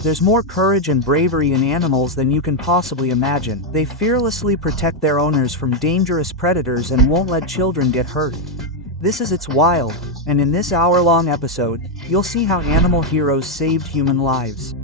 There's more courage and bravery in animals than you can possibly imagine. They fearlessly protect their owners from dangerous predators and won't let children get hurt. This is It's Wild, and in this hour-long episode, you'll see how animal heroes saved human lives.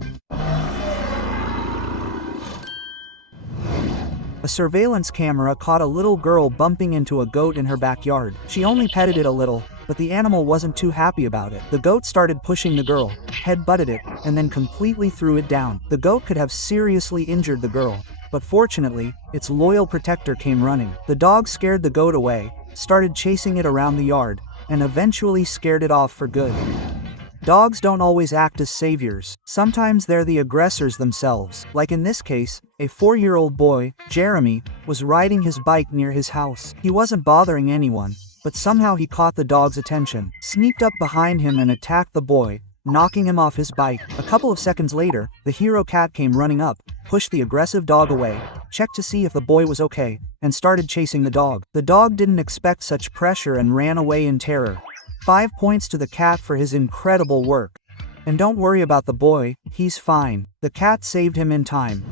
A surveillance camera caught a little girl bumping into a goat in her backyard. She only petted it a little, but the animal wasn't too happy about it. The goat started pushing the girl, head-butted it, and then completely threw it down. The goat could have seriously injured the girl, but fortunately, its loyal protector came running. The dog scared the goat away, started chasing it around the yard, and eventually scared it off for good. Dogs don't always act as saviors. Sometimes they're the aggressors themselves. Like in this case, a 4-year-old boy, Jeremy, was riding his bike near his house. He wasn't bothering anyone, but somehow he caught the dog's attention, sneaked up behind him and attacked the boy, knocking him off his bike. A couple of seconds later, the hero cat came running up, pushed the aggressive dog away, checked to see if the boy was okay, and started chasing the dog. The dog didn't expect such pressure and ran away in terror. 5 points to the cat for his incredible work. And don't worry about the boy, he's fine. The cat saved him in time.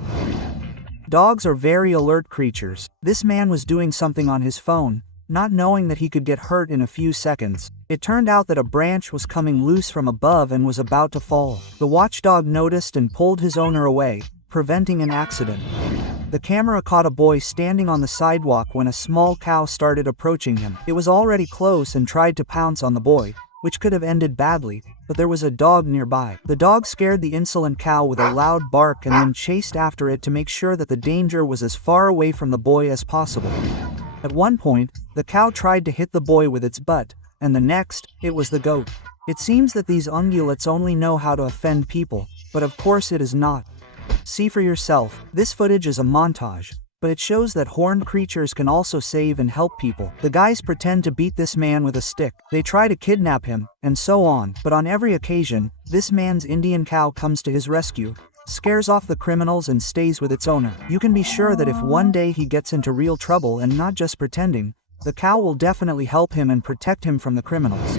Dogs are very alert creatures. This man was doing something on his phone, not knowing that he could get hurt in a few seconds. It turned out that a branch was coming loose from above and was about to fall. The watchdog noticed and pulled his owner away, preventing an accident. The camera caught a boy standing on the sidewalk when a small cow started approaching him. It was already close and tried to pounce on the boy, which could have ended badly, but there was a dog nearby. The dog scared the insolent cow with a loud bark and then chased after it to make sure that the danger was as far away from the boy as possible. At one point, the cow tried to hit the boy with its butt, and the next, it was the goat. It seems that these ungulates only know how to offend people, but of course it is not. See for yourself. This footage is a montage, but it shows that horned creatures can also save and help people. The guys pretend to beat this man with a stick. They try to kidnap him, and so on. But on every occasion, this man's Indian cow comes to his rescue, scares off the criminals and stays with its owner. You can be sure that if one day he gets into real trouble and not just pretending, the cow will definitely help him and protect him from the criminals.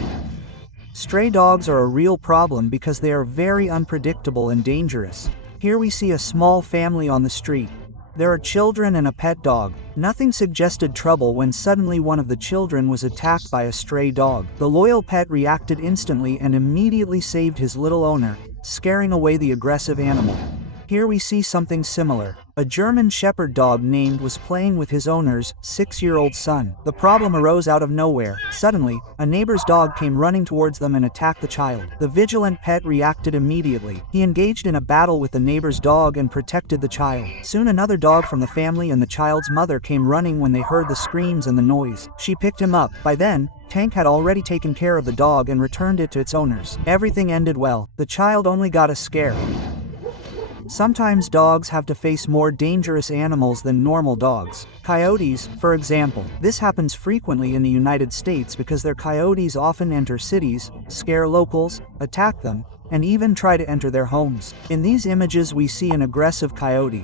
Stray dogs are a real problem because they are very unpredictable and dangerous. Here we see a small family on the street. There are children and a pet dog. Nothing suggested trouble when suddenly one of the children was attacked by a stray dog. The loyal pet reacted instantly and immediately saved his little owner, scaring away the aggressive animal. Here we see something similar. A German shepherd dog named was playing with his owner's 6-year-old son. The problem arose out of nowhere. Suddenly, a neighbor's dog came running towards them and attacked the child. The vigilant pet reacted immediately. He engaged in a battle with the neighbor's dog and protected the child. Soon another dog from the family and the child's mother came running when they heard the screams and the noise. She picked him up. By then, Tank had already taken care of the dog and returned it to its owners. Everything ended well. The child only got a scare. Sometimes dogs have to face more dangerous animals than normal dogs. Coyotes, for example. This happens frequently in the United States because their coyotes often enter cities, scare locals, attack them, and even try to enter their homes. In these images we see an aggressive coyote.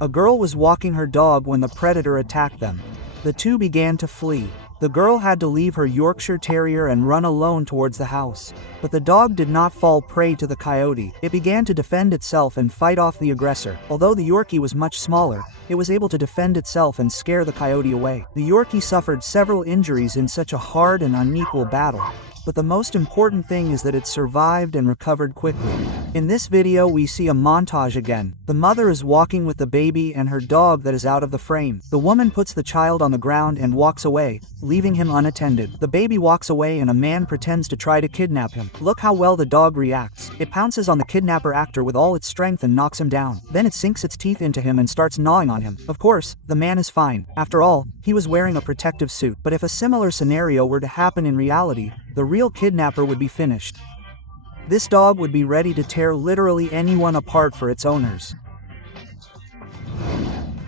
A girl was walking her dog when the predator attacked them. The two began to flee. The girl had to leave her Yorkshire Terrier and run alone towards the house. But the dog did not fall prey to the coyote. It began to defend itself and fight off the aggressor. Although the Yorkie was much smaller, it was able to defend itself and scare the coyote away. The Yorkie suffered several injuries in such a hard and unequal battle. But the most important thing is that it survived and recovered quickly. In this video we see a montage again. The mother is walking with the baby and her dog that is out of the frame. The woman puts the child on the ground and walks away, leaving him unattended. The baby walks away and a man pretends to try to kidnap him. Look how well the dog reacts. It pounces on the kidnapper actor with all its strength and knocks him down. Then it sinks its teeth into him and starts gnawing on him. Of course, the man is fine. After all, he was wearing a protective suit. But if a similar scenario were to happen in reality, the real kidnapper would be finished. This dog would be ready to tear literally anyone apart for its owners.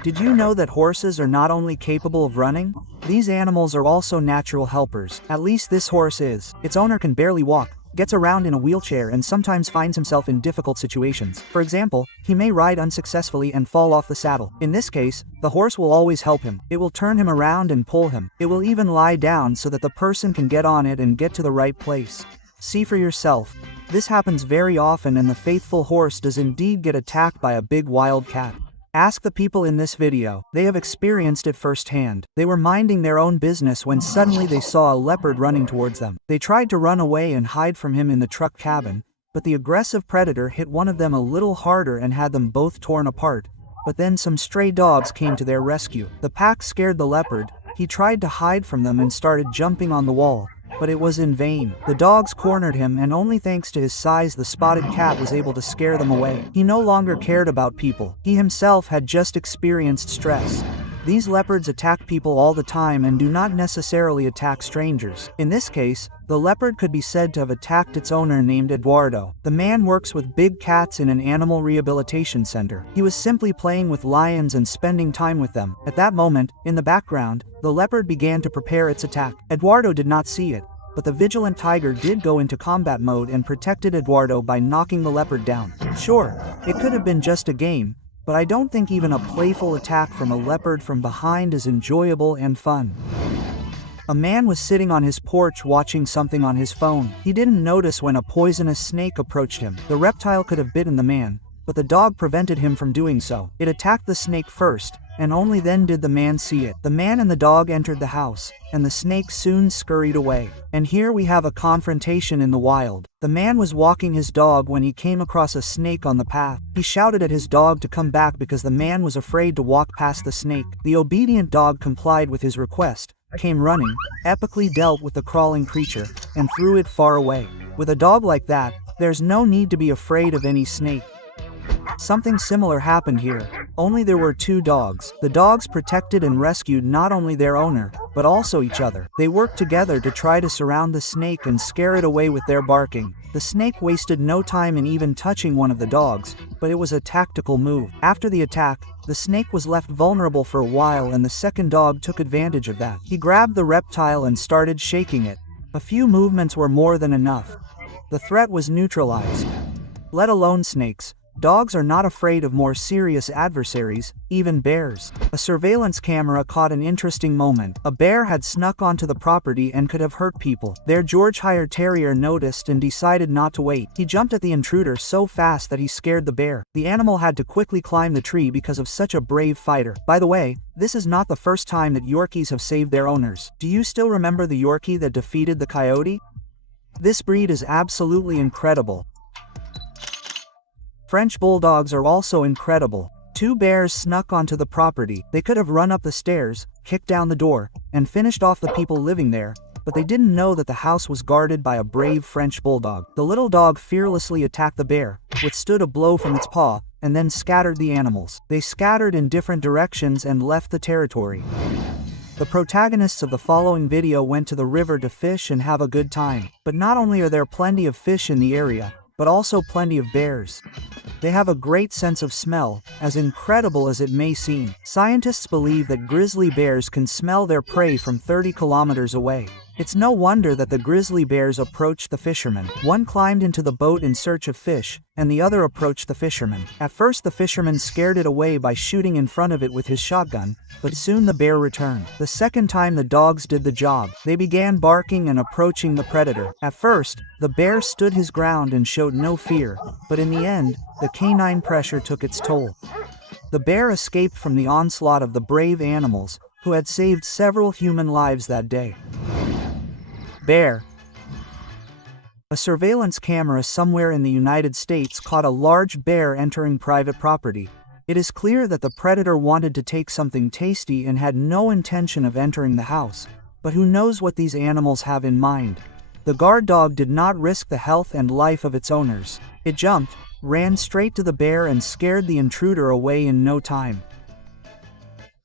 Did you know that horses are not only capable of running? These animals are also natural helpers. At least this horse is. Its owner can barely walk, gets around in a wheelchair and sometimes finds himself in difficult situations. For example, he may ride unsuccessfully and fall off the saddle. In this case, the horse will always help him. It will turn him around and pull him. It will even lie down so that the person can get on it and get to the right place. See for yourself. This happens very often, and the faithful horse does indeed get attacked by a big wild cat. Ask the people in this video, they have experienced it firsthand. They were minding their own business when suddenly they saw a leopard running towards them. They tried to run away and hide from him in the truck cabin, but the aggressive predator hit one of them a little harder and had them both torn apart. But then some stray dogs came to their rescue. The pack scared the leopard. He tried to hide from them and started jumping on the wall, but it was in vain. The dogs cornered him, and only thanks to his size the spotted cat was able to scare them away. He no longer cared about people. He himself had just experienced stress. These leopards attack people all the time and do not necessarily attack strangers. In this case, the leopard could be said to have attacked its owner named Eduardo. The man works with big cats in an animal rehabilitation center. He was simply playing with lions and spending time with them. At that moment, in the background, the leopard began to prepare its attack. Eduardo did not see it, but the vigilant tiger did go into combat mode and protected Eduardo by knocking the leopard down. Sure, it could have been just a game, but I don't think even a playful attack from a leopard from behind is enjoyable and fun. A man was sitting on his porch watching something on his phone. He didn't notice when a poisonous snake approached him. The reptile could have bitten the man, but the dog prevented him from doing so. It attacked the snake first, and only then did the man see it. The man and the dog entered the house, and the snake soon scurried away. And here we have a confrontation in the wild. The man was walking his dog when he came across a snake on the path. He shouted at his dog to come back because the man was afraid to walk past the snake. The obedient dog complied with his request, came running, epically dealt with the crawling creature, and threw it far away. With a dog like that, there's no need to be afraid of any snake. Something similar happened here, only there were two dogs. The dogs protected and rescued not only their owner, but also each other. They worked together to try to surround the snake and scare it away with their barking. The snake wasted no time in even touching one of the dogs, but it was a tactical move. After the attack, the snake was left vulnerable for a while, and the second dog took advantage of that. He grabbed the reptile and started shaking it. A few movements were more than enough. The threat was neutralized. Let alone snakes. Dogs are not afraid of more serious adversaries, even bears. A surveillance camera caught an interesting moment. A bear had snuck onto the property and could have hurt people. Their Yorkshire Terrier noticed and decided not to wait. He jumped at the intruder so fast that he scared the bear. The animal had to quickly climb the tree because of such a brave fighter. By the way, this is not the first time that Yorkies have saved their owners. Do you still remember the Yorkie that defeated the coyote? This breed is absolutely incredible. French bulldogs are also incredible. Two bears snuck onto the property. They could have run up the stairs, kicked down the door, and finished off the people living there, but they didn't know that the house was guarded by a brave French bulldog. The little dog fearlessly attacked the bear, withstood a blow from its paw, and then scattered the animals. They scattered in different directions and left the territory. The protagonists of the following video went to the river to fish and have a good time. But not only are there plenty of fish in the area, but also plenty of bears. They have a great sense of smell, as incredible as it may seem. Scientists believe that grizzly bears can smell their prey from 30 kilometers away. It's no wonder that the grizzly bears approached the fishermen. One climbed into the boat in search of fish, and the other approached the fisherman. At first the fisherman scared it away by shooting in front of it with his shotgun, but soon the bear returned. The second time the dogs did the job. They began barking and approaching the predator. At first, the bear stood his ground and showed no fear, but in the end, the canine pressure took its toll. The bear escaped from the onslaught of the brave animals, who had saved several human lives that day. Bear. A surveillance camera somewhere in the United States caught a large bear entering private property. It is clear that the predator wanted to take something tasty and had no intention of entering the house, but who knows what these animals have in mind. The guard dog did not risk the health and life of its owners. It jumped, ran straight to the bear and scared the intruder away in no time.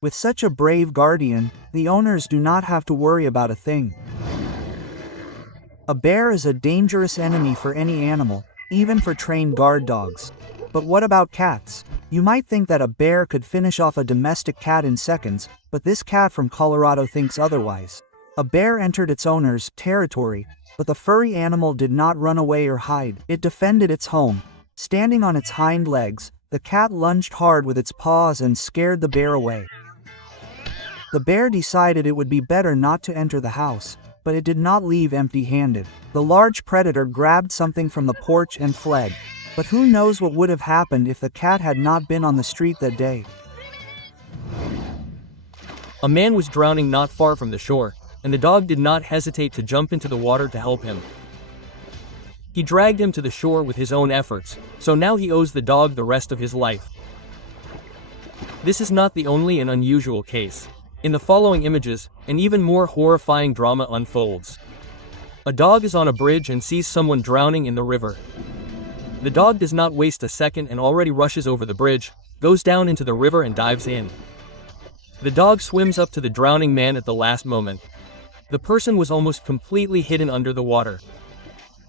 With such a brave guardian, the owners do not have to worry about a thing. A bear is a dangerous enemy for any animal, even for trained guard dogs. But what about cats? You might think that a bear could finish off a domestic cat in seconds, but this cat from Colorado thinks otherwise. A bear entered its owner's territory, but the furry animal did not run away or hide. It defended its home. Standing on its hind legs, the cat lunged hard with its paws and scared the bear away. The bear decided it would be better not to enter the house, but it did not leave empty-handed. The large predator grabbed something from the porch and fled. But who knows what would have happened if the cat had not been on the street that day. A man was drowning not far from the shore, and the dog did not hesitate to jump into the water to help him. He dragged him to the shore with his own efforts, so now he owes the dog the rest of his life. This is not the only and unusual case. In the following images, an even more horrifying drama unfolds. A dog is on a bridge and sees someone drowning in the river. The dog does not waste a second and already rushes over the bridge, goes down into the river and dives in. The dog swims up to the drowning man at the last moment. The person was almost completely hidden under the water.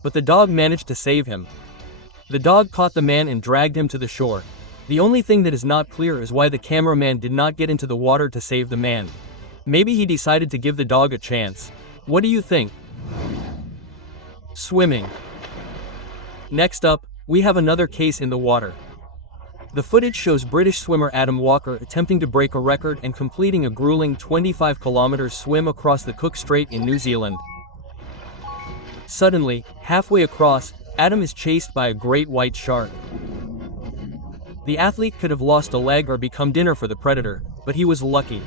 But the dog managed to save him. The dog caught the man and dragged him to the shore. The only thing that is not clear is why the cameraman did not get into the water to save the man. Maybe he decided to give the dog a chance. What do you think? Swimming. Next up, we have another case in the water. The footage shows British swimmer Adam Walker attempting to break a record and completing a grueling 25-kilometer swim across the Cook Strait in New Zealand. Suddenly, halfway across, Adam is chased by a great white shark. The athlete could have lost a leg or become dinner for the predator, but he was lucky.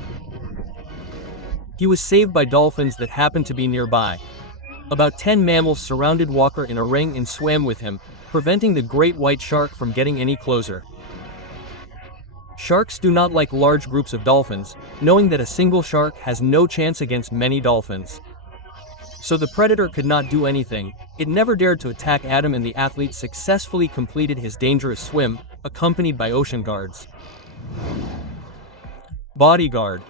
He was saved by dolphins that happened to be nearby. About 10 mammals surrounded Walker in a ring and swam with him, preventing the great white shark from getting any closer. Sharks do not like large groups of dolphins, knowing that a single shark has no chance against many dolphins. So the predator could not do anything. It never dared to attack Adam, and the athlete successfully completed his dangerous swim, accompanied by ocean guards. Bodyguard.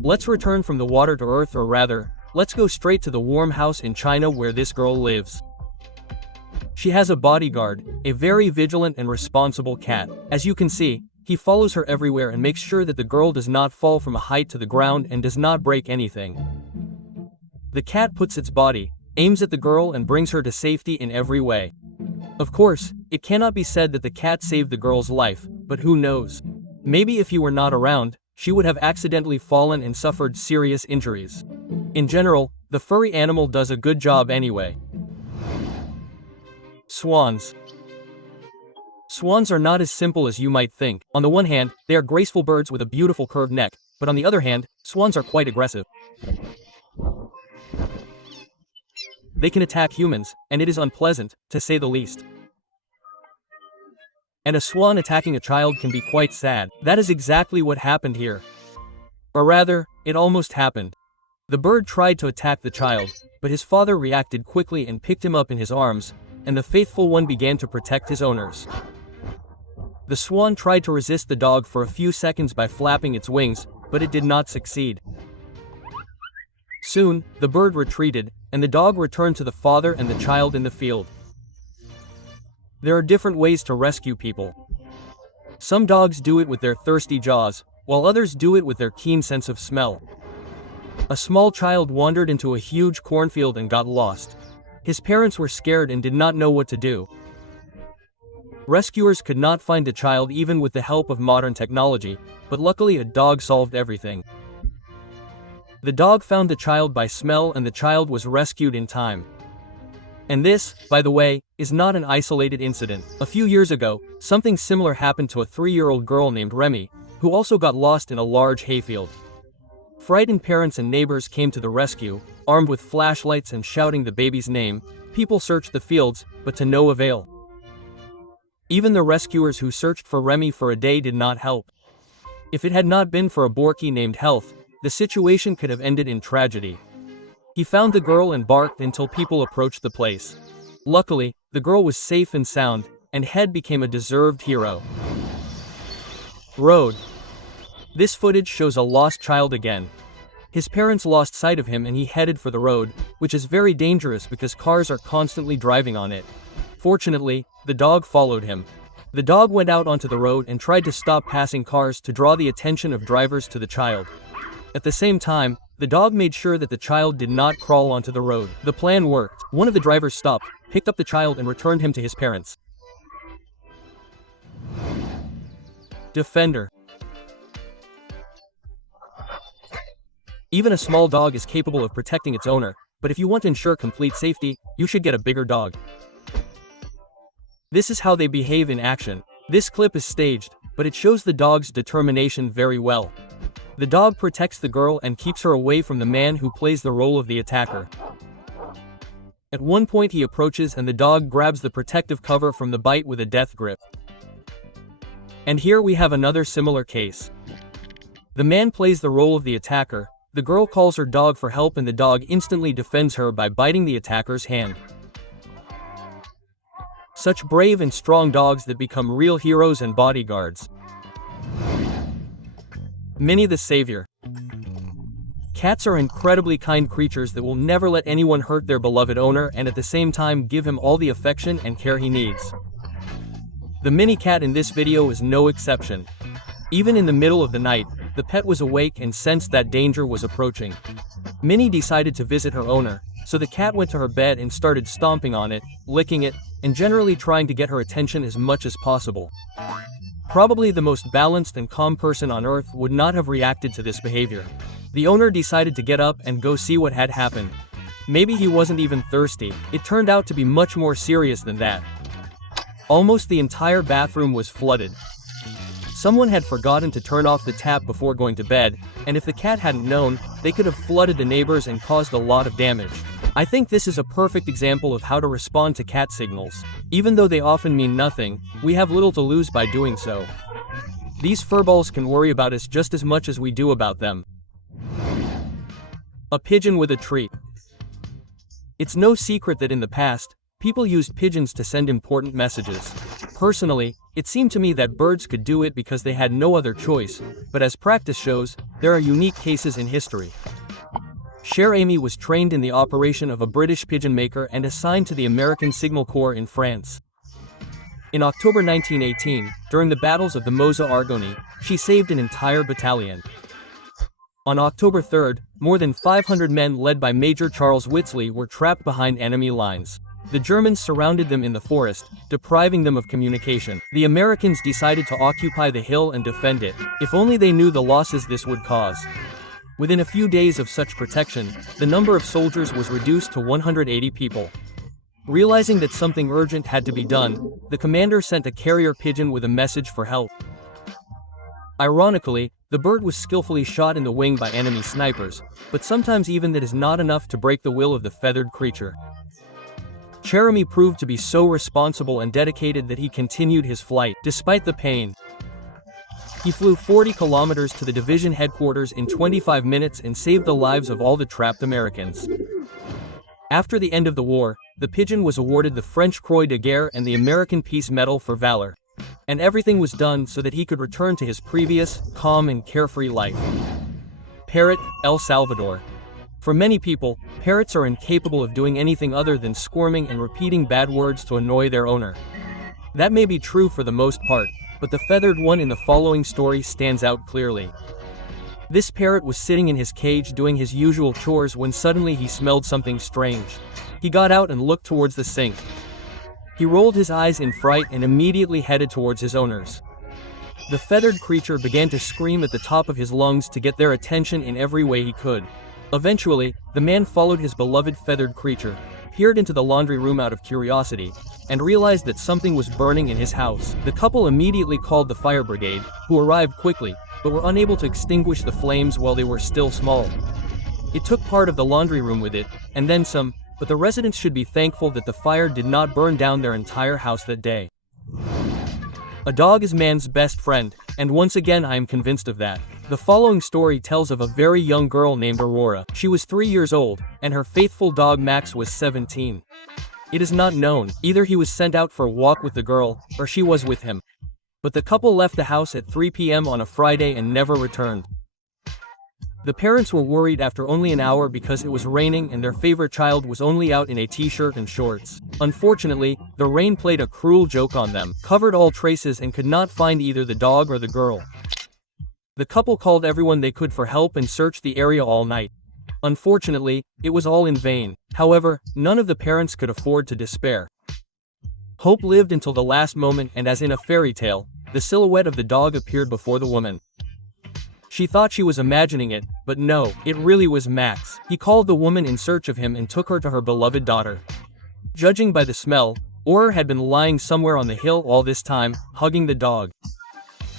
Let's return from the water to earth, or rather, let's go straight to the warm house in China where this girl lives. She has a bodyguard, a very vigilant and responsible cat. As you can see, he follows her everywhere and makes sure that the girl does not fall from a height to the ground and does not break anything. The cat puts its body, aims at the girl and brings her to safety in every way. Of course, it cannot be said that the cat saved the girl's life, but who knows? Maybe if you were not around, she would have accidentally fallen and suffered serious injuries. In general, the furry animal does a good job anyway. Swans. Swans are not as simple as you might think. On the one hand, they are graceful birds with a beautiful curved neck, but on the other hand, swans are quite aggressive. They can attack humans, and it is unpleasant, to say the least. And a swan attacking a child can be quite sad. That is exactly what happened here. Or rather, it almost happened. The bird tried to attack the child, but his father reacted quickly and picked him up in his arms, and the faithful one began to protect his owners. The swan tried to resist the dog for a few seconds by flapping its wings, but it did not succeed. Soon, the bird retreated, and the dog returned to the father and the child in the field. There are different ways to rescue people. Some dogs do it with their thirsty jaws, while others do it with their keen sense of smell. A small child wandered into a huge cornfield and got lost. His parents were scared and did not know what to do. Rescuers could not find the child even with the help of modern technology, but luckily a dog solved everything. The dog found the child by smell and the child was rescued in time. And this, by the way, is not an isolated incident. A few years ago, something similar happened to a 3-year-old girl named Remy, who also got lost in a large hayfield. Frightened parents and neighbors came to the rescue, armed with flashlights and shouting the baby's name. People searched the fields, but to no avail. Even the rescuers who searched for Remy for a day did not help. If it had not been for a Borky named Health, the situation could have ended in tragedy. He found the girl and barked until people approached the place. Luckily, the girl was safe and sound, and Head became a deserved hero. Road. This footage shows a lost child again. His parents lost sight of him and he headed for the road, which is very dangerous because cars are constantly driving on it. Fortunately, the dog followed him. The dog went out onto the road and tried to stop passing cars to draw the attention of drivers to the child. At the same time, the dog made sure that the child did not crawl onto the road. The plan worked. One of the drivers stopped, picked up the child and returned him to his parents. Defender. Even a small dog is capable of protecting its owner, but if you want to ensure complete safety, you should get a bigger dog. This is how they behave in action. This clip is staged, but it shows the dog's determination very well. The dog protects the girl and keeps her away from the man who plays the role of the attacker. At one point he approaches and the dog grabs the protective cover from the bite with a death grip. And here we have another similar case. The man plays the role of the attacker, the girl calls her dog for help and the dog instantly defends her by biting the attacker's hand. Such brave and strong dogs that become real heroes and bodyguards. Minnie the Savior. Cats are incredibly kind creatures that will never let anyone hurt their beloved owner and at the same time give him all the affection and care he needs. The Minnie cat in this video is no exception. Even in the middle of the night, the pet was awake and sensed that danger was approaching. Minnie decided to visit her owner, so the cat went to her bed and started stomping on it, licking it, and generally trying to get her attention as much as possible. Probably the most balanced and calm person on earth would not have reacted to this behavior. The owner decided to get up and go see what had happened. Maybe he wasn't even thirsty. It turned out to be much more serious than that. Almost the entire bathroom was flooded. Someone had forgotten to turn off the tap before going to bed, and if the cat hadn't known, they could have flooded the neighbors and caused a lot of damage. I think this is a perfect example of how to respond to cat signals. Even though they often mean nothing, we have little to lose by doing so. These furballs can worry about us just as much as we do about them. A pigeon with a treat. It's no secret that in the past, people used pigeons to send important messages. Personally, it seemed to me that birds could do it because they had no other choice, but as practice shows, there are unique cases in history. Cher Amy was trained in the operation of a British pigeon maker and assigned to the American Signal Corps in France. In October 1918, during the battles of the Meuse-Argonne, she saved an entire battalion. On October 3, more than 500 men led by Major Charles Whitsley were trapped behind enemy lines. The Germans surrounded them in the forest, depriving them of communication. The Americans decided to occupy the hill and defend it. If only they knew the losses this would cause. Within a few days of such protection, the number of soldiers was reduced to 180 people. Realizing that something urgent had to be done, the commander sent a carrier pigeon with a message for help. Ironically, the bird was skillfully shot in the wing by enemy snipers, but sometimes even that is not enough to break the will of the feathered creature. Jeremy proved to be so responsible and dedicated that he continued his flight, despite the pain. He flew 40 kilometers to the division headquarters in 25 minutes and saved the lives of all the trapped Americans. After the end of the war, the pigeon was awarded the French Croix de Guerre and the American Peace Medal for valor. And everything was done so that he could return to his previous, calm and carefree life. Parrot, El Salvador. For many people, parrots are incapable of doing anything other than squirming and repeating bad words to annoy their owner. That may be true for the most part, but the feathered one in the following story stands out clearly. This parrot was sitting in his cage doing his usual chores when suddenly he smelled something strange. He got out and looked towards the sink. He rolled his eyes in fright and immediately headed towards his owners. The feathered creature began to scream at the top of his lungs to get their attention in every way he could. Eventually, the man followed his beloved feathered creature, peered into the laundry room out of curiosity, and realized that something was burning in his house. The couple immediately called the fire brigade, who arrived quickly, but were unable to extinguish the flames while they were still small. It took part of the laundry room with it, and then some, but the residents should be thankful that the fire did not burn down their entire house that day. A dog is man's best friend, and once again I am convinced of that. The following story tells of a very young girl named Aurora. She was 3 years old, and her faithful dog Max was 17. It is not known, either he was sent out for a walk with the girl, or she was with him. But the couple left the house at 3 p.m. on a Friday and never returned. The parents were worried after only an hour because it was raining and their favorite child was only out in a t-shirt and shorts. Unfortunately, the rain played a cruel joke on them, covered all traces and could not find either the dog or the girl. The couple called everyone they could for help and searched the area all night. Unfortunately, it was all in vain. However, none of the parents could afford to despair. Hope lived until the last moment, and as in a fairy tale, the silhouette of the dog appeared before the woman. She thought she was imagining it, but no, it really was Max. He called the woman in search of him and took her to her beloved daughter. Judging by the smell, Orr had been lying somewhere on the hill all this time, hugging the dog.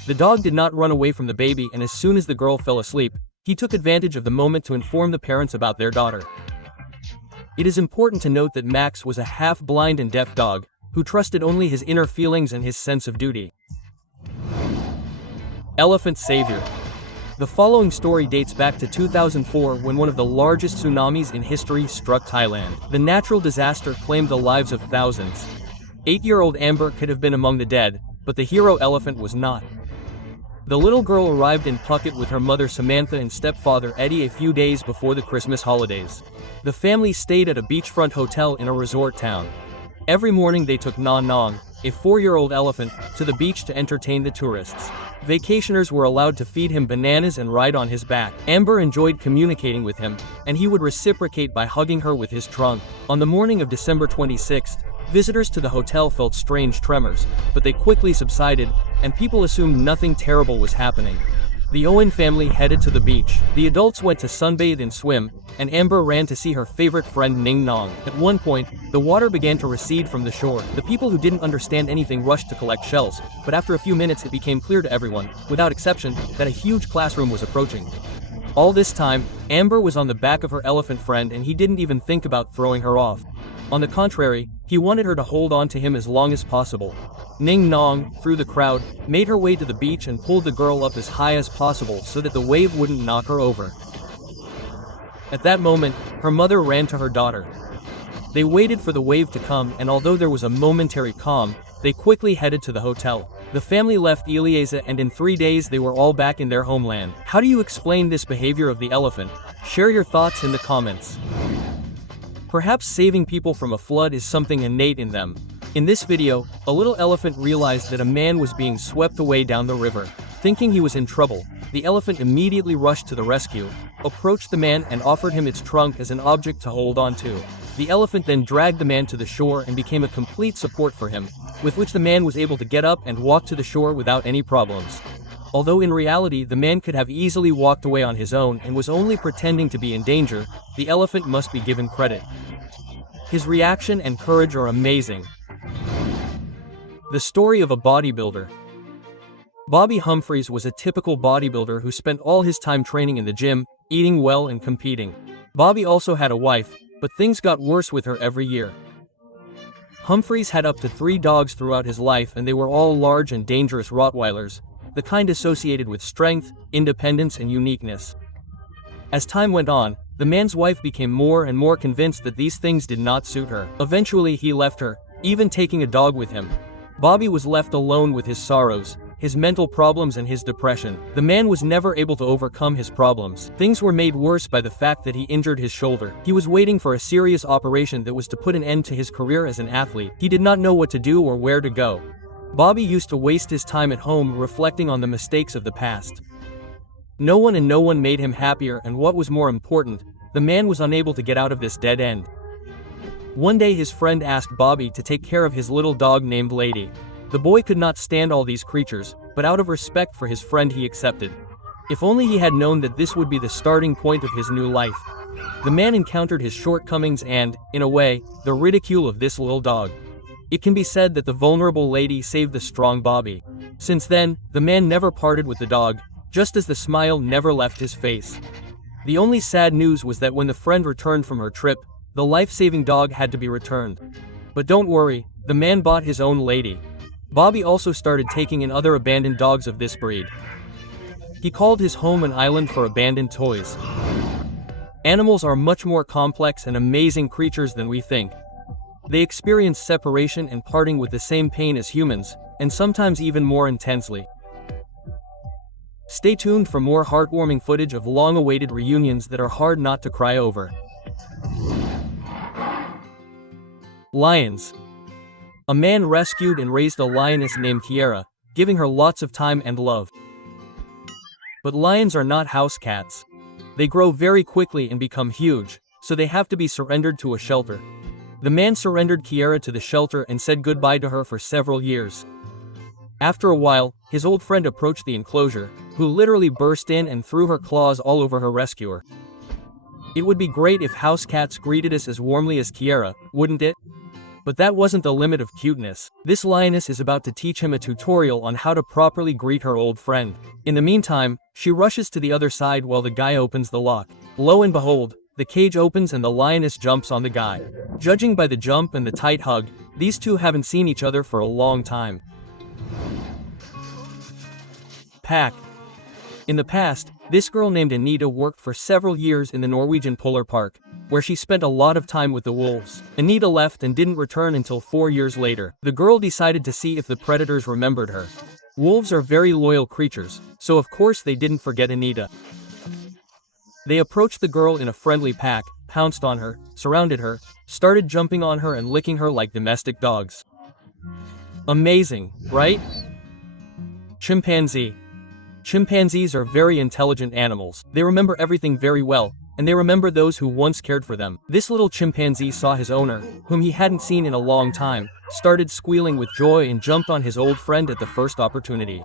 The dog did not run away from the baby, and as soon as the girl fell asleep, he took advantage of the moment to inform the parents about their daughter. It is important to note that Max was a half-blind and deaf dog, who trusted only his inner feelings and his sense of duty. Elephant Savior. The following story dates back to 2004 when one of the largest tsunamis in history struck Thailand. The natural disaster claimed the lives of thousands. 8-year-old Amber could have been among the dead, but the hero elephant was not. The little girl arrived in Phuket with her mother Samantha and stepfather Eddie a few days before the Christmas holidays. The family stayed at a beachfront hotel in a resort town. Every morning they took Nong Nong, a 4-year-old elephant, to the beach to entertain the tourists. Vacationers were allowed to feed him bananas and ride on his back. Amber enjoyed communicating with him, and he would reciprocate by hugging her with his trunk. On the morning of December 26th, visitors to the hotel felt strange tremors, but they quickly subsided, and people assumed nothing terrible was happening. The Owen family headed to the beach. The adults went to sunbathe and swim, and Amber ran to see her favorite friend Ning Nong. At one point, the water began to recede from the shore. The people who didn't understand anything rushed to collect shells, but after a few minutes it became clear to everyone, without exception, that a huge classroom was approaching. All this time, Amber was on the back of her elephant friend and he didn't even think about throwing her off. On the contrary, he wanted her to hold on to him as long as possible. Ning Nong, through the crowd, made her way to the beach and pulled the girl up as high as possible so that the wave wouldn't knock her over. At that moment, her mother ran to her daughter. They waited for the wave to come, and although there was a momentary calm, they quickly headed to the hotel. The family left Elieza, and in 3 days they were all back in their homeland. How do you explain this behavior of the elephant? Share your thoughts in the comments. Perhaps saving people from a flood is something innate in them. In this video, a little elephant realized that a man was being swept away down the river. Thinking he was in trouble, the elephant immediately rushed to the rescue, approached the man and offered him its trunk as an object to hold on to. The elephant then dragged the man to the shore and became a complete support for him, with which the man was able to get up and walk to the shore without any problems. Although in reality the man could have easily walked away on his own and was only pretending to be in danger, the elephant must be given credit. His reaction and courage are amazing. The story of a bodybuilder. Bobby Humphries was a typical bodybuilder who spent all his time training in the gym, eating well and competing. Bobby also had a wife, but things got worse with her every year. Humphries had up to 3 dogs throughout his life, and they were all large and dangerous Rottweilers, the kind associated with strength, independence and uniqueness. As time went on, the man's wife became more and more convinced that these things did not suit her. Eventually he left her, even taking a dog with him. Bobby was left alone with his sorrows, his mental problems and his depression. The man was never able to overcome his problems. Things were made worse by the fact that he injured his shoulder. He was waiting for a serious operation that was to put an end to his career as an athlete. He did not know what to do or where to go. Bobby used to waste his time at home reflecting on the mistakes of the past. No one made him happier, and what was more important, the man was unable to get out of this dead end. One day his friend asked Bobby to take care of his little dog named Lady. The boy could not stand all these creatures, but out of respect for his friend he accepted. If only he had known that this would be the starting point of his new life. The man encountered his shortcomings and, in a way, the ridicule of this little dog. It can be said that the vulnerable Lady saved the strong Bobby. Since then, the man never parted with the dog, just as the smile never left his face. The only sad news was that when the friend returned from her trip, the life-saving dog had to be returned. But don't worry, the man bought his own Lady. Bobby also started taking in other abandoned dogs of this breed. He called his home an island for abandoned toys. Animals are much more complex and amazing creatures than we think. They experience separation and parting with the same pain as humans, and sometimes even more intensely. Stay tuned for more heartwarming footage of long-awaited reunions that are hard not to cry over. Lions. A man rescued and raised a lioness named Kiera, giving her lots of time and love. But lions are not house cats. They grow very quickly and become huge, so they have to be surrendered to a shelter. The man surrendered Kiera to the shelter and said goodbye to her for several years. After a while, his old friend approached the enclosure, who literally burst in and threw her claws all over her rescuer. It would be great if house cats greeted us as warmly as Kiera, wouldn't it? But that wasn't the limit of cuteness. This lioness is about to teach him a tutorial on how to properly greet her old friend. In the meantime, she rushes to the other side while the guy opens the lock. Lo and behold, the cage opens and the lioness jumps on the guy. Judging by the jump and the tight hug, these two haven't seen each other for a long time. Pack. In the past, this girl named Anita worked for several years in the Norwegian Polar Park, where she spent a lot of time with the wolves. Anita left and didn't return until 4 years later. The girl decided to see if the predators remembered her. Wolves are very loyal creatures, so of course they didn't forget Anita. They approached the girl in a friendly pack, pounced on her, surrounded her, started jumping on her and licking her like domestic dogs. Amazing, right? Chimpanzee. Chimpanzees are very intelligent animals. They remember everything very well, and they remember those who once cared for them. This little chimpanzee saw his owner, whom he hadn't seen in a long time, started squealing with joy and jumped on his old friend at the first opportunity.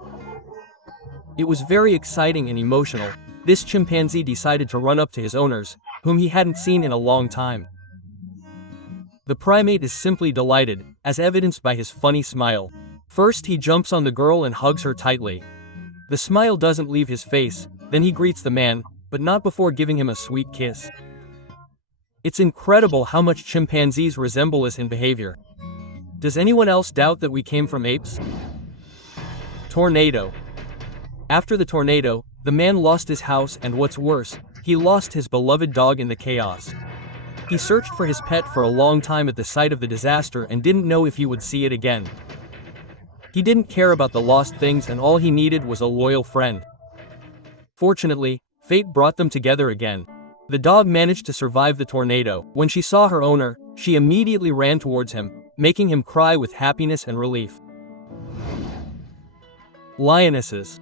It was very exciting and emotional. This chimpanzee decided to run up to his owners, whom he hadn't seen in a long time. The primate is simply delighted, as evidenced by his funny smile. First he jumps on the girl and hugs her tightly. The smile doesn't leave his face, then he greets the man, but not before giving him a sweet kiss. It's incredible how much chimpanzees resemble us in behavior. Does anyone else doubt that we came from apes? Tornado. After the tornado, the man lost his house and what's worse, he lost his beloved dog in the chaos. He searched for his pet for a long time at the site of the disaster and didn't know if he would see it again. He didn't care about the lost things and all he needed was a loyal friend. Fortunately, fate brought them together again. The dog managed to survive the tornado. When she saw her owner, she immediately ran towards him, making him cry with happiness and relief. Lionesses.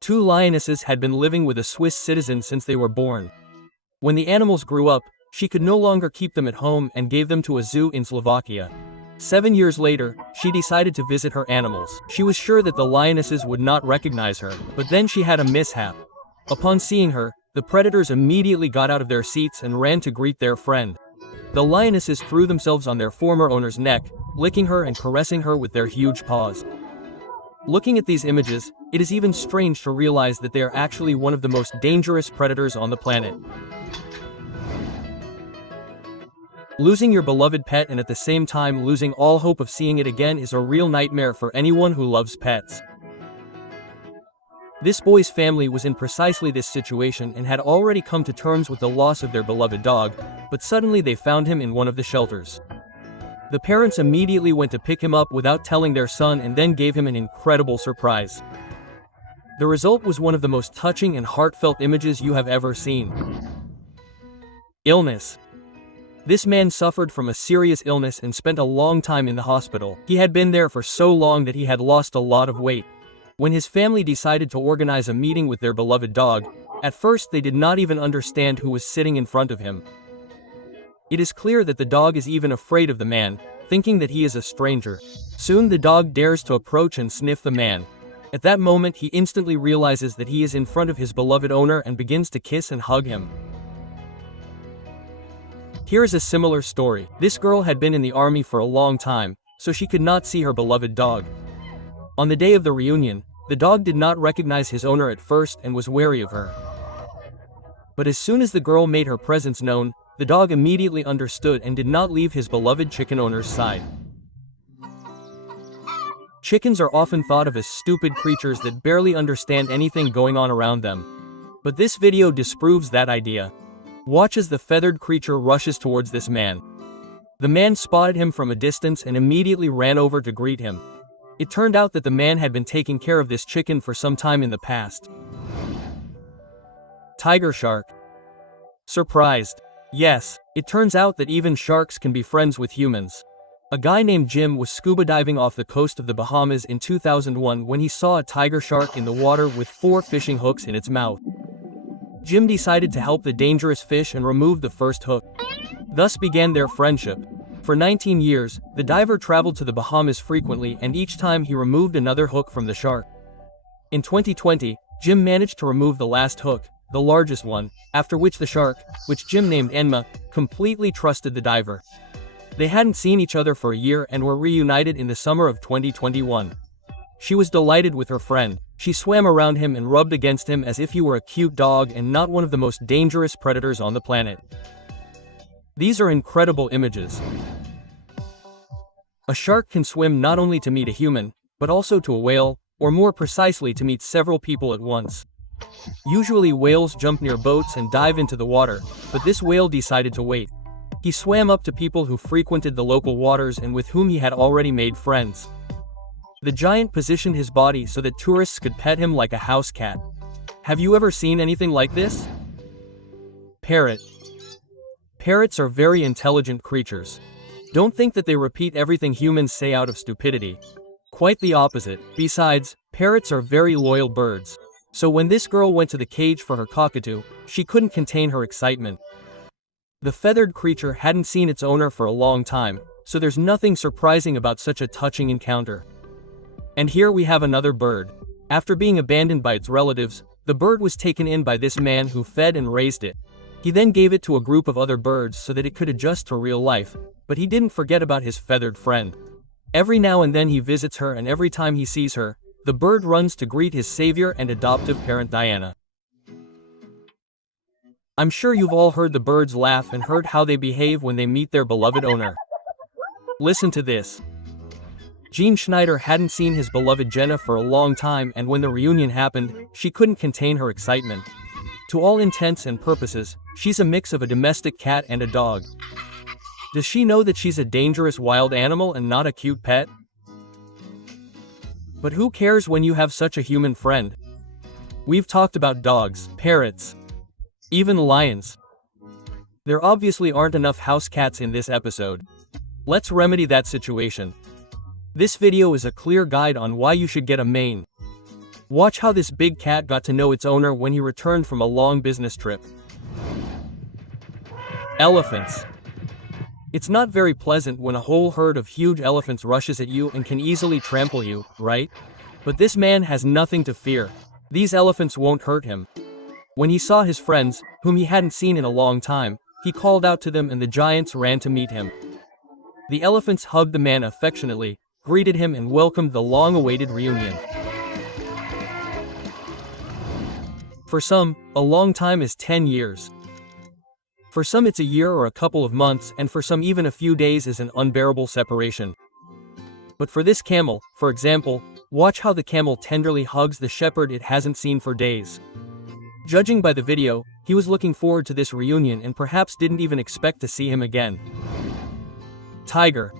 2 lionesses had been living with a Swiss citizen since they were born. When the animals grew up, she could no longer keep them at home and gave them to a zoo in Slovakia. 7 years later, she decided to visit her animals. She was sure that the lionesses would not recognize her, but then she had a mishap. Upon seeing her, the predators immediately got out of their seats and ran to greet their friend. The lionesses threw themselves on their former owner's neck, licking her and caressing her with their huge paws. Looking at these images, it is even strange to realize that they are actually one of the most dangerous predators on the planet. Losing your beloved pet and at the same time losing all hope of seeing it again is a real nightmare for anyone who loves pets. This boy's family was in precisely this situation and had already come to terms with the loss of their beloved dog, but suddenly they found him in one of the shelters. The parents immediately went to pick him up without telling their son and then gave him an incredible surprise. The result was one of the most touching and heartfelt images you have ever seen. Illness. This man suffered from a serious illness and spent a long time in the hospital. He had been there for so long that he had lost a lot of weight. When his family decided to organize a meeting with their beloved dog, at first they did not even understand who was sitting in front of him. It is clear that the dog is even afraid of the man, thinking that he is a stranger. Soon the dog dares to approach and sniff the man. At that moment he instantly realizes that he is in front of his beloved owner and begins to kiss and hug him. Here is a similar story. This girl had been in the army for a long time, so she could not see her beloved dog. On the day of the reunion, the dog did not recognize his owner at first and was wary of her. But as soon as the girl made her presence known, the dog immediately understood and did not leave his beloved chicken owner's side. Chickens are often thought of as stupid creatures that barely understand anything going on around them. But this video disproves that idea. Watch as the feathered creature rushes towards this man. The man spotted him from a distance and immediately ran over to greet him. It turned out that the man had been taking care of this chicken for some time in the past. Tiger shark. Surprised? Yes, it turns out that even sharks can be friends with humans. A guy named Jim was scuba diving off the coast of the Bahamas in 2001 when he saw a tiger shark in the water with 4 fishing hooks in its mouth. Jim decided to help the dangerous fish and remove the first hook. Thus began their friendship. For 19 years, the diver traveled to the Bahamas frequently, and each time he removed another hook from the shark. In 2020, Jim managed to remove the last hook, the largest one, after which the shark, which Jim named Enma, completely trusted the diver. They hadn't seen each other for a year and were reunited in the summer of 2021. She was delighted with her friend. She swam around him and rubbed against him as if he were a cute dog and not one of the most dangerous predators on the planet. These are incredible images. A shark can swim not only to meet a human, but also to a whale, or more precisely to meet several people at once. Usually whales jump near boats and dive into the water, but this whale decided to wait. He swam up to people who frequented the local waters and with whom he had already made friends. The giant positioned his body so that tourists could pet him like a house cat. Have you ever seen anything like this? Parrot. Parrots are very intelligent creatures. Don't think that they repeat everything humans say out of stupidity. Quite the opposite. Besides, parrots are very loyal birds. So when this girl went to the cage for her cockatoo, she couldn't contain her excitement. The feathered creature hadn't seen its owner for a long time, so there's nothing surprising about such a touching encounter. And here we have another bird. After being abandoned by its relatives, the bird was taken in by this man who fed and raised it. He then gave it to a group of other birds so that it could adjust to real life, but he didn't forget about his feathered friend. Every now and then he visits her, and every time he sees her, the bird runs to greet his savior and adoptive parent Diana. I'm sure you've all heard the birds laugh and heard how they behave when they meet their beloved owner. Listen to this. Gene Schneider hadn't seen his beloved Jenna for a long time, and when the reunion happened, she couldn't contain her excitement. To all intents and purposes, she's a mix of a domestic cat and a dog. Does she know that she's a dangerous wild animal and not a cute pet? But who cares when you have such a human friend? We've talked about dogs, parrots, even lions. There obviously aren't enough house cats in this episode. Let's remedy that situation. This video is a clear guide on why you should get a mane. Watch how this big cat got to know its owner when he returned from a long business trip. Elephants. It's not very pleasant when a whole herd of huge elephants rushes at you and can easily trample you, right? But this man has nothing to fear. These elephants won't hurt him. When he saw his friends, whom he hadn't seen in a long time, he called out to them and the giants ran to meet him. The elephants hugged the man affectionately, greeted him and welcomed the long-awaited reunion. For some, a long time is 10 years. For some it's a year or a couple of months, and for some even a few days is an unbearable separation. But for this camel, for example, watch how the camel tenderly hugs the shepherd it hasn't seen for days. Judging by the video, he was looking forward to this reunion and perhaps didn't even expect to see him again. Tiger.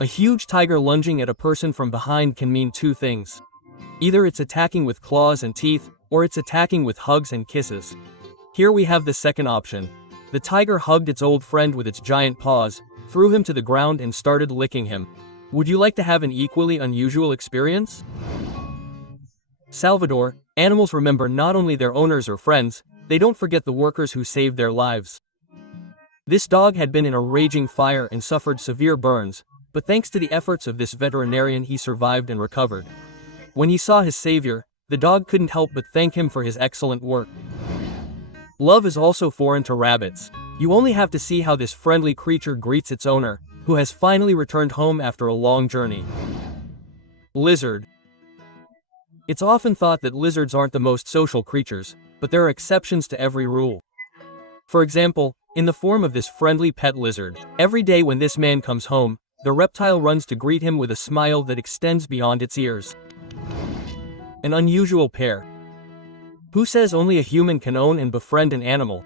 A huge tiger lunging at a person from behind can mean two things. Either it's attacking with claws and teeth, or it's attacking with hugs and kisses. Here we have the second option. The tiger hugged its old friend with its giant paws, threw him to the ground and started licking him. Would you like to have an equally unusual experience? Salvador. Animals remember not only their owners or friends, they don't forget the workers who saved their lives. This dog had been in a raging fire and suffered severe burns, but thanks to the efforts of this veterinarian he survived and recovered. When he saw his savior, the dog couldn't help but thank him for his excellent work. Love is also foreign to rabbits. You only have to see how this friendly creature greets its owner, who has finally returned home after a long journey. Lizard. It's often thought that lizards aren't the most social creatures, but there are exceptions to every rule. For example, in the form of this friendly pet lizard, every day when this man comes home, the reptile runs to greet him with a smile that extends beyond its ears. An unusual pair. Who says only a human can own and befriend an animal?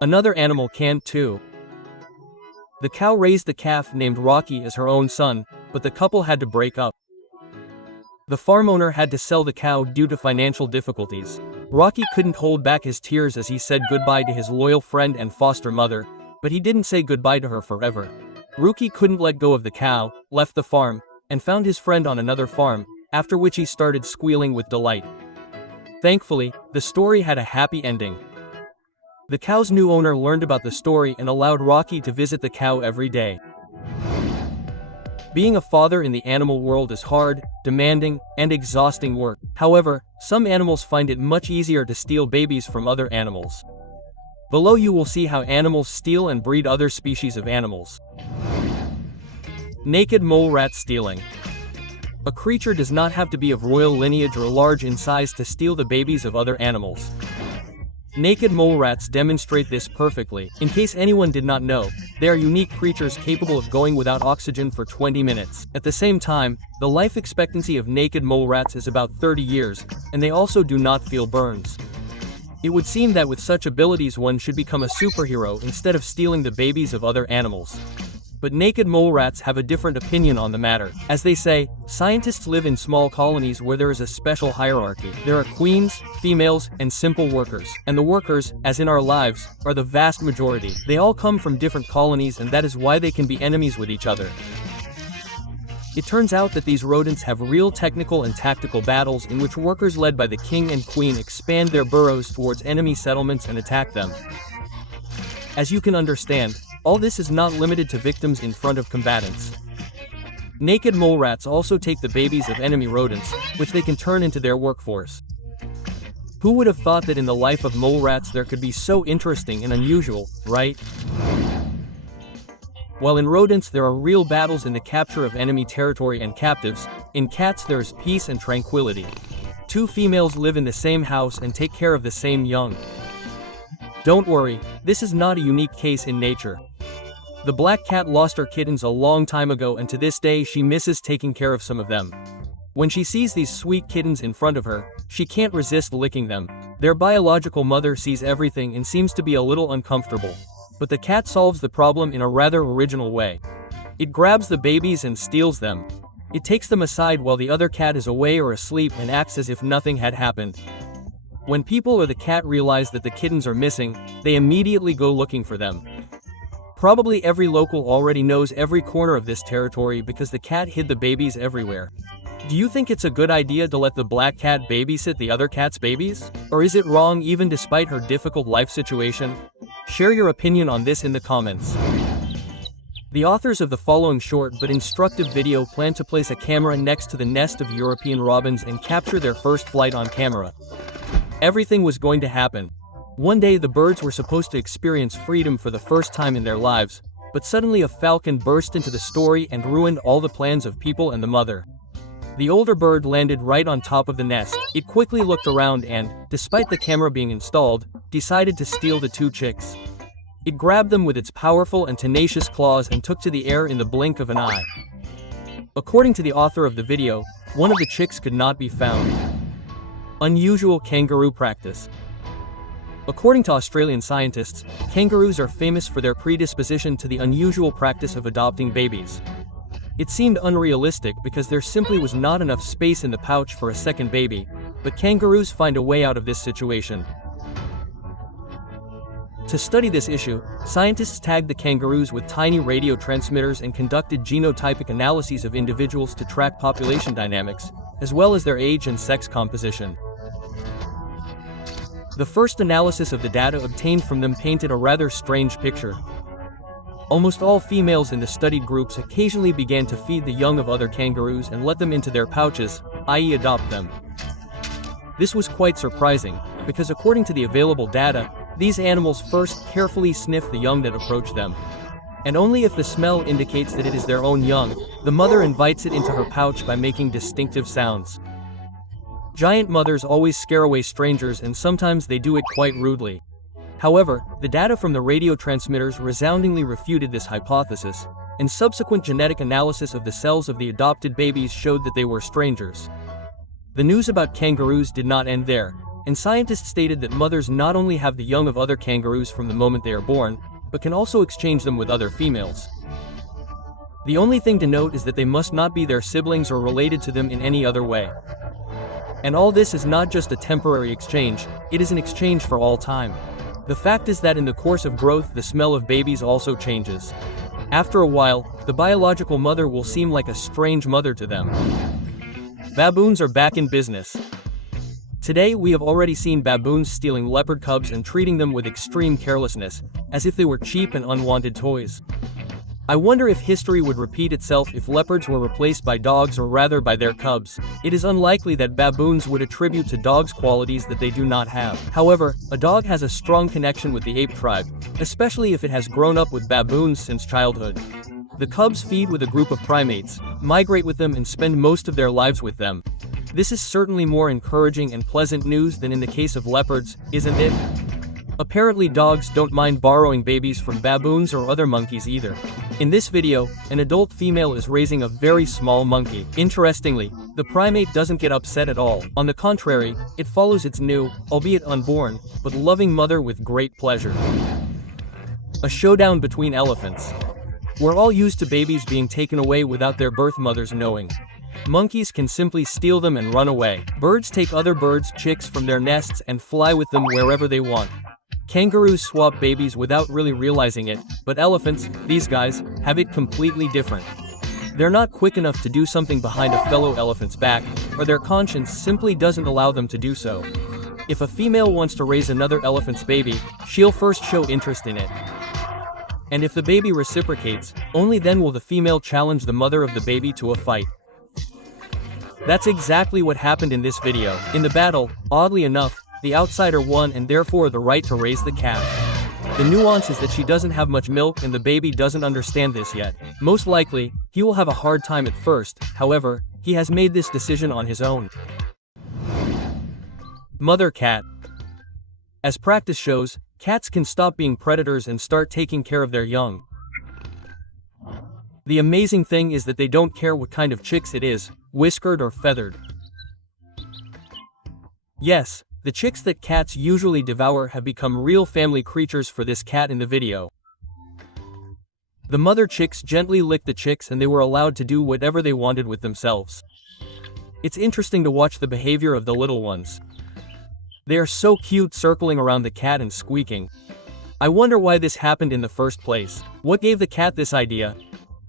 Another animal can too. The cow raised the calf named Rocky as her own son, but the couple had to break up. The farm owner had to sell the cow due to financial difficulties. Rocky couldn't hold back his tears as he said goodbye to his loyal friend and foster mother, but he didn't say goodbye to her forever. Rocky couldn't let go of the cow, left the farm, and found his friend on another farm, after which he started squealing with delight. Thankfully, the story had a happy ending. The cow's new owner learned about the story and allowed Rocky to visit the cow every day. Being a father in the animal world is hard, demanding, and exhausting work. However, some animals find it much easier to steal babies from other animals. Below you will see how animals steal and breed other species of animals. Naked mole rat stealing. A creature does not have to be of royal lineage or large in size to steal the babies of other animals. Naked mole rats demonstrate this perfectly. In case anyone did not know, they are unique creatures capable of going without oxygen for 20 minutes. At the same time, the life expectancy of naked mole rats is about 30 years, and they also do not feel burns. It would seem that with such abilities one should become a superhero instead of stealing the babies of other animals. But naked mole rats have a different opinion on the matter. As they say, scientists live in small colonies where there is a special hierarchy. There are queens, females, and simple workers. And the workers, as in our lives, are the vast majority. They all come from different colonies, and that is why they can be enemies with each other. It turns out that these rodents have real technical and tactical battles in which workers led by the king and queen expand their burrows towards enemy settlements and attack them. As you can understand, all this is not limited to victims in front of combatants. Naked mole rats also take the babies of enemy rodents, which they can turn into their workforce. Who would have thought that in the life of mole rats there could be so interesting and unusual, right? While in rodents there are real battles in the capture of enemy territory and captives, in cats there is peace and tranquility. Two females live in the same house and take care of the same young. Don't worry, this is not a unique case in nature. The black cat lost her kittens a long time ago, and to this day she misses taking care of some of them. When she sees these sweet kittens in front of her, she can't resist licking them. Their biological mother sees everything and seems to be a little uncomfortable. But the cat solves the problem in a rather original way. It grabs the babies and steals them. It takes them aside while the other cat is away or asleep and acts as if nothing had happened. When people or the cat realize that the kittens are missing, they immediately go looking for them. Probably every local already knows every corner of this territory because the cat hid the babies everywhere. Do you think it's a good idea to let the black cat babysit the other cat's babies? Or is it wrong even despite her difficult life situation? Share your opinion on this in the comments. The authors of the following short but instructive video plan to place a camera next to the nest of European robins and capture their first flight on camera. Everything was going to happen. One day the birds were supposed to experience freedom for the first time in their lives, but suddenly a falcon burst into the story and ruined all the plans of people and the mother. The older bird landed right on top of the nest. It quickly looked around and, despite the camera being installed, decided to steal the two chicks. It grabbed them with its powerful and tenacious claws and took to the air in the blink of an eye. According to the author of the video, one of the chicks could not be found. Unusual kangaroo practice. According to Australian scientists, kangaroos are famous for their predisposition to the unusual practice of adopting babies. It seemed unrealistic because there simply was not enough space in the pouch for a second baby, but kangaroos find a way out of this situation. To study this issue, scientists tagged the kangaroos with tiny radio transmitters and conducted genotypic analyses of individuals to track population dynamics, as well as their age and sex composition. The first analysis of the data obtained from them painted a rather strange picture. Almost all females in the studied groups occasionally began to feed the young of other kangaroos and let them into their pouches, i.e. adopt them. This was quite surprising, because according to the available data, these animals first carefully sniff the young that approach them. And only if the smell indicates that it is their own young, the mother invites it into her pouch by making distinctive sounds. Giant mothers always scare away strangers, and sometimes they do it quite rudely. However, the data from the radio transmitters resoundingly refuted this hypothesis, and subsequent genetic analysis of the cells of the adopted babies showed that they were strangers. The news about kangaroos did not end there, and scientists stated that mothers not only have the young of other kangaroos from the moment they are born, but can also exchange them with other females. The only thing to note is that they must not be their siblings or related to them in any other way. And all this is not just a temporary exchange, it is an exchange for all time. The fact is that in the course of growth the smell of babies also changes. After a while, the biological mother will seem like a strange mother to them. Baboons are back in business. Today we have already seen baboons stealing leopard cubs and treating them with extreme carelessness, as if they were cheap and unwanted toys. I wonder if history would repeat itself if leopards were replaced by dogs, or rather by their cubs. It is unlikely that baboons would attribute to dogs qualities that they do not have. However, a dog has a strong connection with the ape tribe, especially if it has grown up with baboons since childhood. The cubs feed with a group of primates, migrate with them and spend most of their lives with them. This is certainly more encouraging and pleasant news than in the case of leopards, isn't it? Apparently dogs don't mind borrowing babies from baboons or other monkeys either. In this video, an adult female is raising a very small monkey. Interestingly, the primate doesn't get upset at all. On the contrary, it follows its new, albeit unborn, but loving mother with great pleasure. A showdown between elephants. We're all used to babies being taken away without their birth mothers knowing. Monkeys can simply steal them and run away. Birds take other birds' chicks from their nests and fly with them wherever they want. Kangaroos swap babies without really realizing it, but elephants, these guys, have it completely different. They're not quick enough to do something behind a fellow elephant's back, or their conscience simply doesn't allow them to do so. If a female wants to raise another elephant's baby, she'll first show interest in it. And if the baby reciprocates, only then will the female challenge the mother of the baby to a fight. That's exactly what happened in this video. In the battle, oddly enough, the outsider won and therefore the right to raise the calf. The nuance is that she doesn't have much milk and the baby doesn't understand this yet. Most likely, he will have a hard time at first, however, he has made this decision on his own. Mother cat. As practice shows, cats can stop being predators and start taking care of their young. The amazing thing is that they don't care what kind of chicks it is, whiskered or feathered. Yes, the chicks that cats usually devour have become real family creatures for this cat in the video. The mother chicks gently licked the chicks and they were allowed to do whatever they wanted with themselves. It's interesting to watch the behavior of the little ones. They are so cute, circling around the cat and squeaking. I wonder why this happened in the first place. What gave the cat this idea?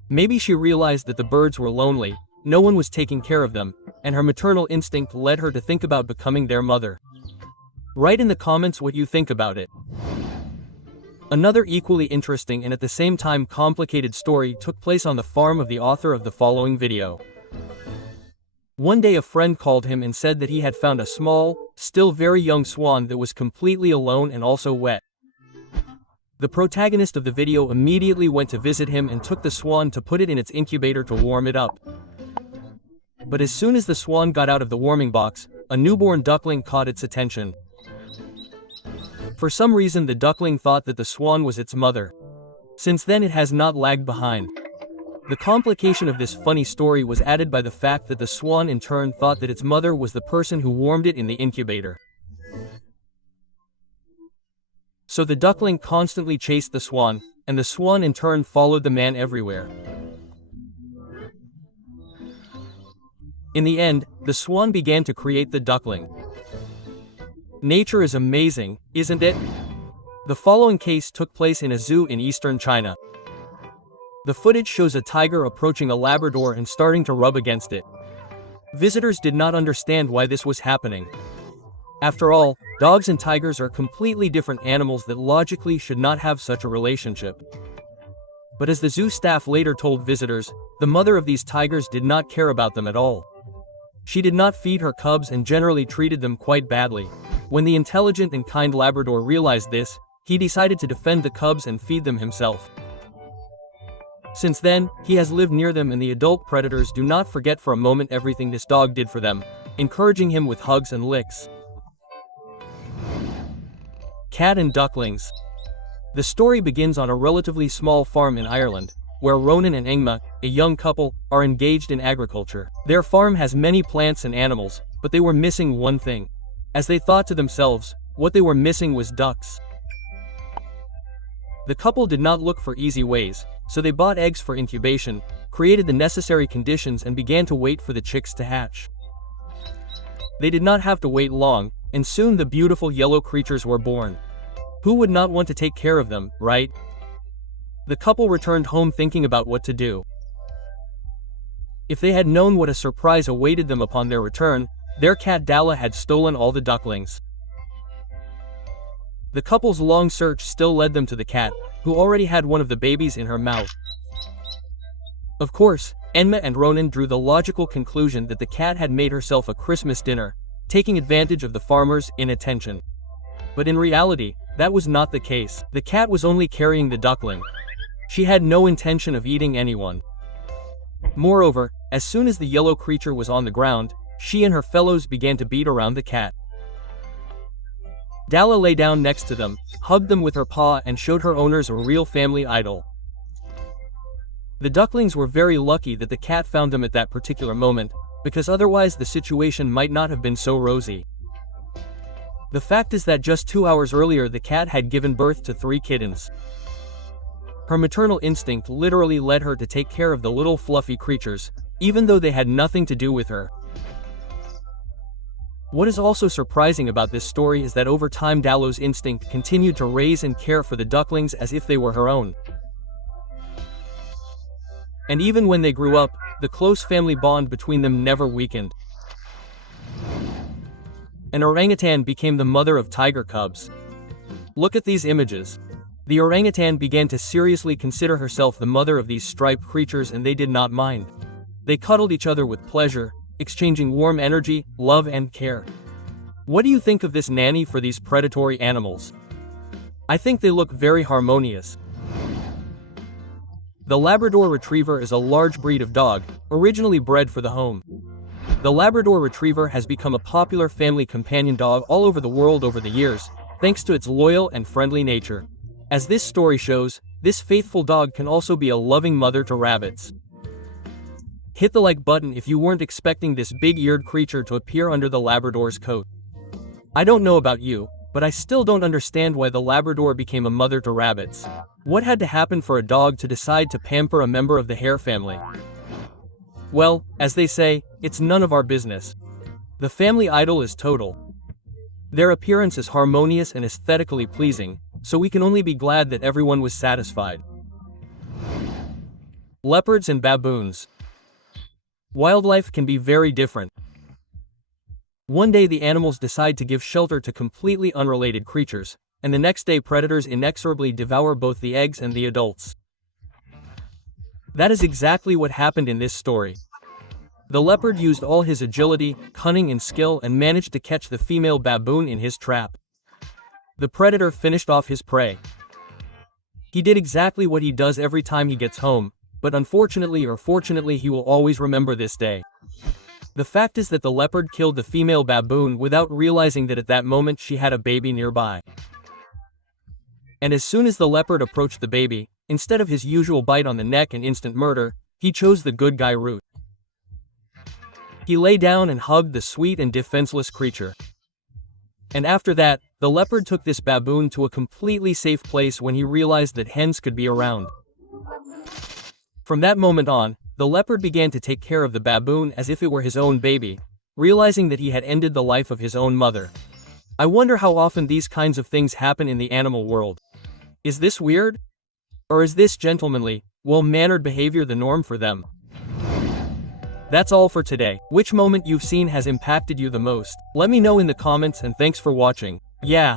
Maybe she realized that the birds were lonely, no one was taking care of them, and her maternal instinct led her to think about becoming their mother. Write in the comments what you think about it. Another equally interesting and at the same time complicated story took place on the farm of the author of the following video. One day a friend called him and said that he had found a small, still very young swan that was completely alone and also wet. The protagonist of the video immediately went to visit him and took the swan to put it in its incubator to warm it up. But as soon as the swan got out of the warming box, a newborn duckling caught its attention. For some reason the duckling thought that the swan was its mother. Since then it has not lagged behind. The complication of this funny story was added by the fact that the swan in turn thought that its mother was the person who warmed it in the incubator. So the duckling constantly chased the swan, and the swan in turn followed the man everywhere. In the end, the swan began to create the duckling. Nature is amazing, isn't it? The following case took place in a zoo in eastern China. The footage shows a tiger approaching a Labrador and starting to rub against it. Visitors did not understand why this was happening. After all, dogs and tigers are completely different animals that logically should not have such a relationship. But as the zoo staff later told visitors, the mother of these tigers did not care about them at all. She did not feed her cubs and generally treated them quite badly. When the intelligent and kind Labrador realized this, he decided to defend the cubs and feed them himself. Since then, he has lived near them and the adult predators do not forget for a moment everything this dog did for them, encouraging him with hugs and licks. Cat and ducklings. The story begins on a relatively small farm in Ireland, where Ronan and Engma, a young couple, are engaged in agriculture. Their farm has many plants and animals, but they were missing one thing. As they thought to themselves, what they were missing was ducks. The couple did not look for easy ways, so they bought eggs for incubation, created the necessary conditions and began to wait for the chicks to hatch. They did not have to wait long, and soon the beautiful yellow creatures were born. Who would not want to take care of them, right? The couple returned home thinking about what to do. If they had known what a surprise awaited them upon their return, Their cat Dalla had stolen all the ducklings. The couple's long search still led them to the cat, who already had one of the babies in her mouth. Of course, Enma and Ronan drew the logical conclusion that the cat had made herself a Christmas dinner, taking advantage of the farmer's inattention. But in reality, that was not the case. The cat was only carrying the duckling. She had no intention of eating anyone. Moreover, as soon as the yellow creature was on the ground, she and her fellows began to beat around the cat. Dalla lay down next to them, hugged them with her paw and showed her owners a real family idol. The ducklings were very lucky that the cat found them at that particular moment, because otherwise the situation might not have been so rosy. The fact is that just 2 hours earlier the cat had given birth to 3 kittens. Her maternal instinct literally led her to take care of the little fluffy creatures, even though they had nothing to do with her. What is also surprising about this story is that over time Dalla's instinct continued to raise and care for the ducklings as if they were her own. And even when they grew up, the close family bond between them never weakened. An orangutan became the mother of tiger cubs. Look at these images. The orangutan began to seriously consider herself the mother of these striped creatures, and they did not mind. They cuddled each other with pleasure, exchanging warm energy, love and care. What do you think of this nanny for these predatory animals? I think they look very harmonious. The Labrador Retriever is a large breed of dog, originally bred for the home. The Labrador Retriever has become a popular family companion dog all over the world over the years, thanks to its loyal and friendly nature. As this story shows, this faithful dog can also be a loving mother to rabbits. Hit the like button if you weren't expecting this big-eared creature to appear under the Labrador's coat. I don't know about you, but I still don't understand why the Labrador became a mother to rabbits. What had to happen for a dog to decide to pamper a member of the hare family? Well, as they say, it's none of our business. The family idol is total. Their appearance is harmonious and aesthetically pleasing, so we can only be glad that everyone was satisfied. Leopards and baboons. Wildlife can be very different. One day the animals decide to give shelter to completely unrelated creatures, and the next day predators inexorably devour both the eggs and the adults. That is exactly what happened in this story. The leopard used all his agility, cunning and skill and managed to catch the female baboon in his trap. The predator finished off his prey. He did exactly what he does every time he gets home, but unfortunately or fortunately he will always remember this day. The fact is that the leopard killed the female baboon without realizing that at that moment she had a baby nearby. And as soon as the leopard approached the baby, instead of his usual bite on the neck and instant murder, he chose the good guy route. He lay down and hugged the sweet and defenseless creature. And after that, the leopard took this baboon to a completely safe place when he realized that hens could be around. From that moment on, the leopard began to take care of the baboon as if it were his own baby, realizing that he had ended the life of his own mother. I wonder how often these kinds of things happen in the animal world. Is this weird? Or is this gentlemanly, well-mannered behavior the norm for them? That's all for today. Which moment you've seen has impacted you the most? Let me know in the comments, and thanks for watching. Yeah.